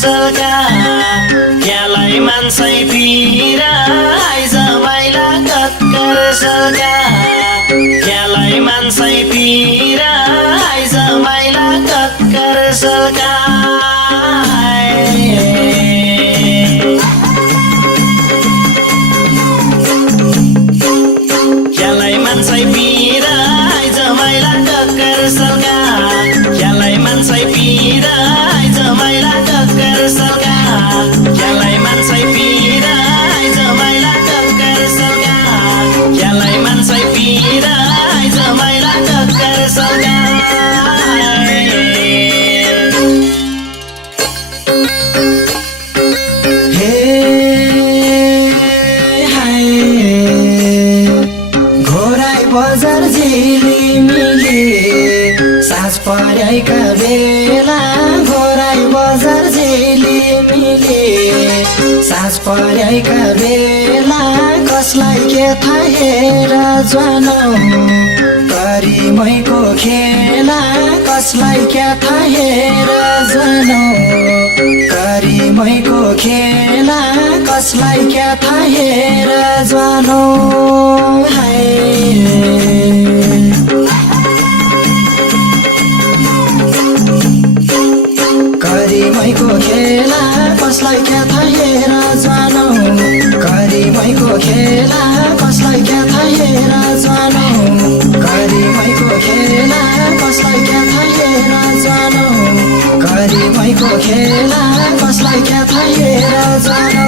सरका क्यालाई मान्छै पिरा आइज माइला कक्कर सरका क्यालाई मान्छै पिरा आइज माइला कक्कर सरका क्यालाई मान्छै पिरा आइज माइला कक्कर सरका क्यालाई मान्छै पिरा आइज माइला कक्कर सरका क्यालाई मान्छै पिरा आइज माइला कक्कर सरका क्यालाई मान्छै पिरा आइज माइला कक्कर सरका हे हाय घोराई बजार झिलिमिली साँझ पर्याइका बेला घोराई बजार झिलिमिली साँझ पर्याइका बेला कसलाई के थाहा हेर जानु करिमैको खेला कसलाई के थाहा हेर जानु करिमैको खेला कसलाई के थाहा हेर जानु हाय करिमैको खेला कसलाई क्या थाहा हेर जानु करिमैको खेला कसलाई क्या थाहा हेर जानु करिमैको खेला कसलाई क्या थाहा हेर जानु करिमैको खेला कसलाई क्या थाहा हेर जानु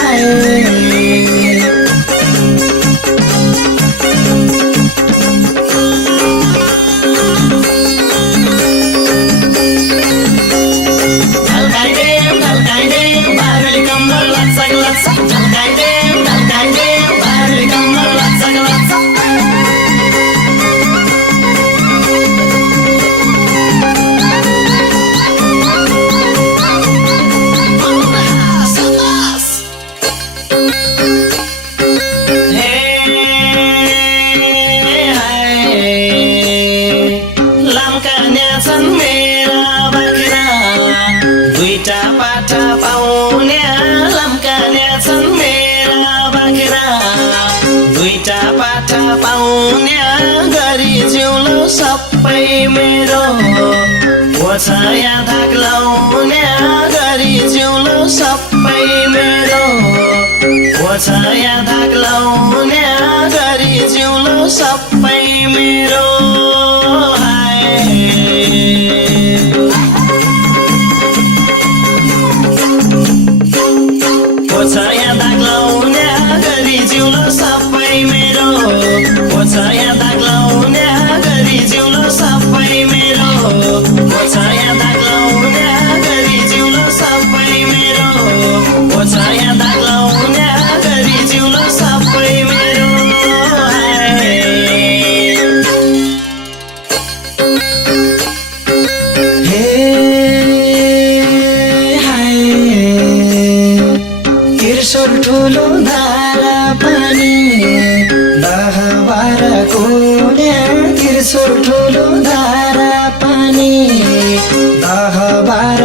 हाय दुईटा पाठा पाउने लम्काने छन् मेरा बाख्रा दुईटा पाठा पाउने गरी जिउलो सबै मेरो ओछाया धाक लाउने गरी जिउलो सबै मेरो ओछाया धाक लाउने गरी जिउलो सबै मेरो ओछाया धाक लाउने गरी जिउलो सबै मेरो ओछाया धाक लाउने गरी जिउलो सबै मेरो ओछाया धाक लाउने गरी जिउलो सबै मेरो ओछाया धाक लाउने गरी जिउलो सबै मेरो त्रिशूल ठुलो धारा पानी दहबारको त्रिशूल ठुलो धारा पानी दहबार